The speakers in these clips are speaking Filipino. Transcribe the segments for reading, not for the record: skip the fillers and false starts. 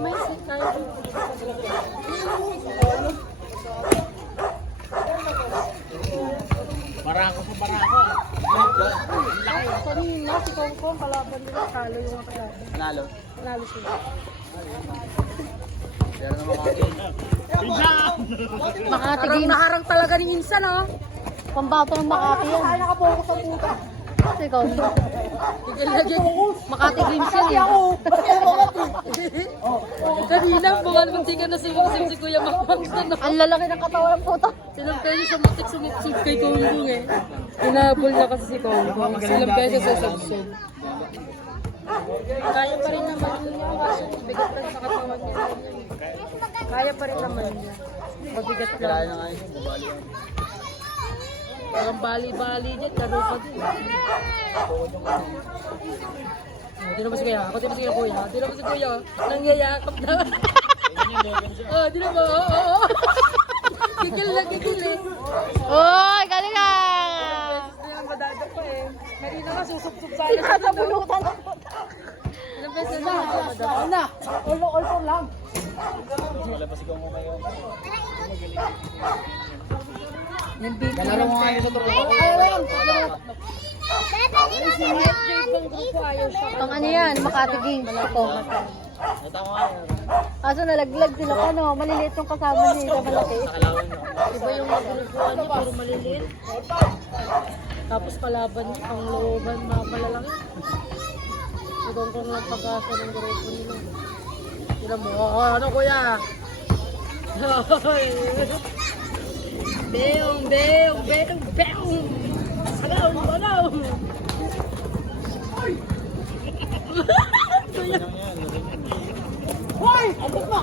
may sit tayo. Barako sa barako. Kanina, si Kongkong, kalaban nila, talo yung mga kalaban. Panalo. Panalo sila. Pero naman ako. Makati Games. Naharang talaga ni Insan, oh. Pambato ng Makati yan. Ay, nakapokus sa puta. Kasi ikaw. Makati Games yan, eh. Kanina, buwan mo di ka nasumuksim si Kuya Makmax. Ang lalaki ng katawan ng puta. Silang beses sa matik sumuksim kay Kongkong, eh. Hinabol na kasi si Kongkong. Silang beses sa subsub. Kaya pa rin naman niya. Kaso bigat lang sa katawan niya. Kaya pa rin naman niya. Mabigat Kailangan lang. na nga yun. Bali yan. Parang bali-bali niya. Laro pa din. Di naman si Kuya. Ako di naman si Kuya. Di naman si Kuya. Nangyayakap na. Oh, di naman. Oo. Gigil na gigil eh. Oy, galing na! Beses na yan, madadag pa eh. Marina ka, susup-sup sana siya. Sinasabunutan ng puta. Ilang beses na madadag. Na, ulo-ulo lang. Wala pa sigaw mo ngayon. Kalaro mo nga yun sa turko. Ayaw. Pang ano yan, Makati Games. Ito. Natama nga yun. Kaso nalaglag sila pa, no? Maliliit yung kasama niya sa malaki. Nakalawan mo. Iba yung magulukuhan niya, puro maliliit. Tapos kalaban niya, pang looban, mga malalaki. Nagongkong lang pag-asa ng grupo nila. Tira mo, ano kuya? Beong, beong, beong, beong! Salaw, salaw! Hoy! Ambot mo!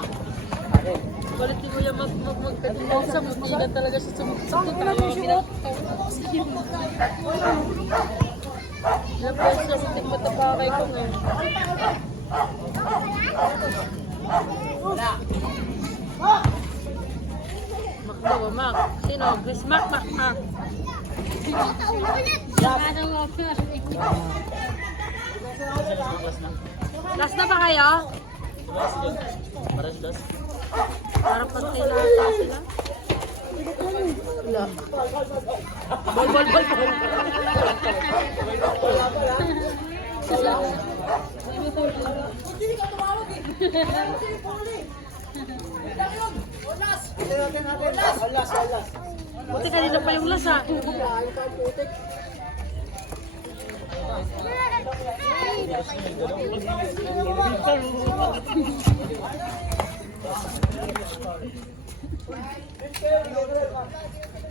Balit ni Kuya magkatilaw sa mutigan talaga siya sumuksak. Ilang beses siya sitik matapakay ko ngayon. Mac daw, Mac. Sino? Chris Mac, Mac, Mac. Last na ba kayo? Paras das. Parang pantay na ata sila. Wala. Bol, bol, bol, bol. Buti kanina pa yung lasa.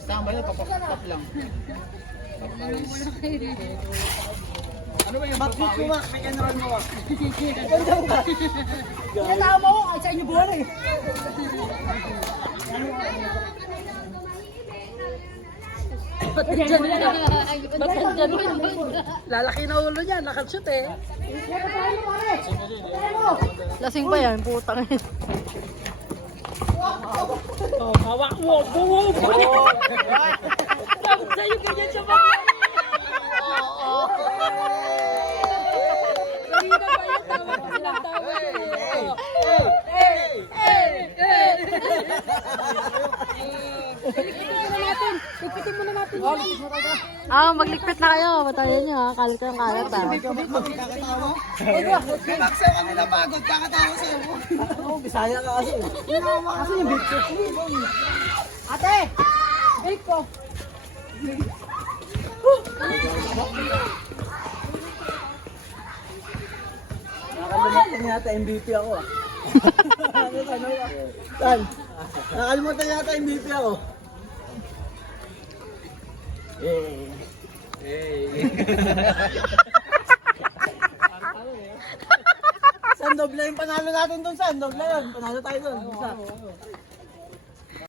Saan ba yun? Papapap lang. Ano ba yung bakit mo, Mac? May general mo, Mac. Pinatao mo ako sa inyo buwan eh. Ba't nandyan yun? Ba't nandyan yun? Lalaki na ulo niya, nakashoot eh. Lasing pa yan, putang yun. Oh, hawak mo. Buwo pa. Sabi sa'yo, ganyan siya ba? Kanina pa yan, tawa ko silang tawa eh. Lipitin mo na natin. Oh, lipitin mo talaga. Ah, maglikpit na kayo. Batayan nyo, ha? Kalat yung kalat, ha? Max, kami napagod. Kakatawa sa'yo. Oo, Bisaya ka kasi. Kasi yung big fish mo. Ate! Bake ko. Nakalimutan yata MVP ako ah. Saan? Nakalimutan yata MVP ako. Sandog na yung panalo natin doon, Sandog na yun. Panalo tayo doon.